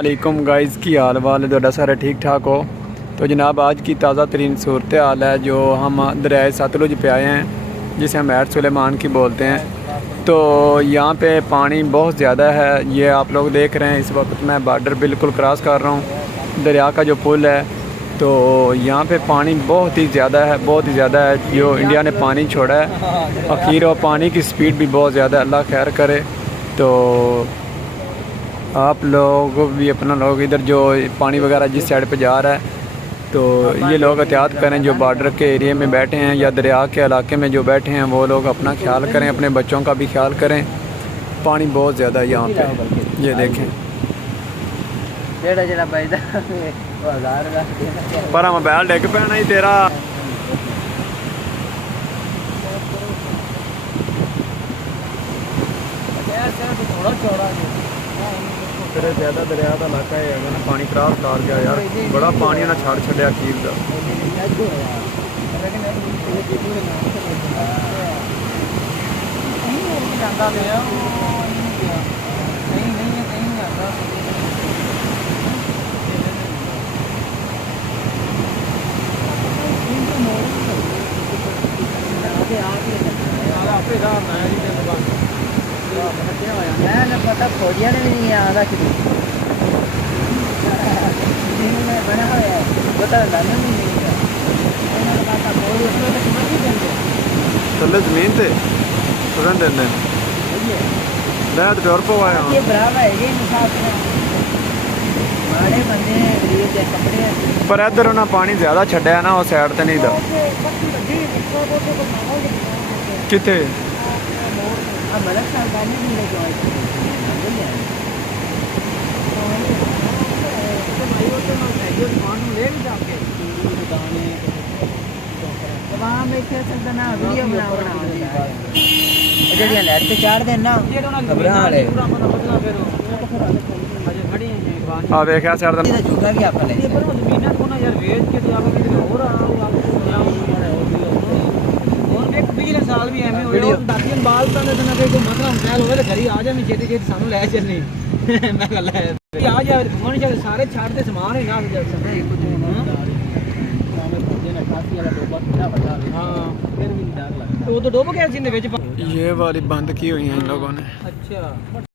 वालेकुम गाइज़ की हाल वाल है सारे ठीक ठाक हो। तो जनाब आज की ताज़ा तरीन सूरत हाल है जो हम दरियाए सतलुज पे आए हैं जिसे हम ऐड सुलेमान की बोलते हैं। तो यहाँ पे पानी बहुत ज़्यादा है, ये आप लोग देख रहे हैं। इस वक्त मैं बॉर्डर बिल्कुल क्रॉस कर रहा हूँ, दरिया का जो पुल है। तो यहाँ पे पानी बहुत ही ज़्यादा है, बहुत ही ज़्यादा है। जो इंडिया ने पानी छोड़ा है आखिर, और पानी की स्पीड भी बहुत ज़्यादा है, अल्लाह खैर करे। तो आप लोग भी अपना लोग इधर जो पानी वगैरह जिस साइड पे जा रहा है तो ये लोग एहतियात करें। जो बॉर्डर के एरिया में बैठे हैं या दरिया के इलाके में जो बैठे हैं वो लोग अपना ख्याल करें, अपने बच्चों का भी ख्याल करें। पानी बहुत ज़्यादा है यहाँ पे, ये देखें। पर मोबाइल डिग पैना ही तेरा। तेरे ज़्यादा दरिया का इलाका है ना, पानी क्रॉस ला गया यार, बड़ा पानी ना छड़ छड़िया अखीर का। पता फौजिया ने भी नहीं आदा कि बना है पता नहीं थल्ले जमीन ते सुगन देंदे मैं तो डर पवाया ये बराबर है, ये मुसाफिर माड़े बंदे गरीब दे कपड़े। पर इधर उन्हें पानी ज़्यादा छड्या ना, वो साइड ते नहीं दा किथे हाँ देखा सर पिछले साल भी एवं हो बाल मतलब हो घरी आ जा छेती छेती सानू लै चलनी मैं गल आ जा घूमन सारे छाड़ते समान है ना। हाँ तो डुब गया। ये वाली बंद की हुई है इन लोगों ने। अच्छा।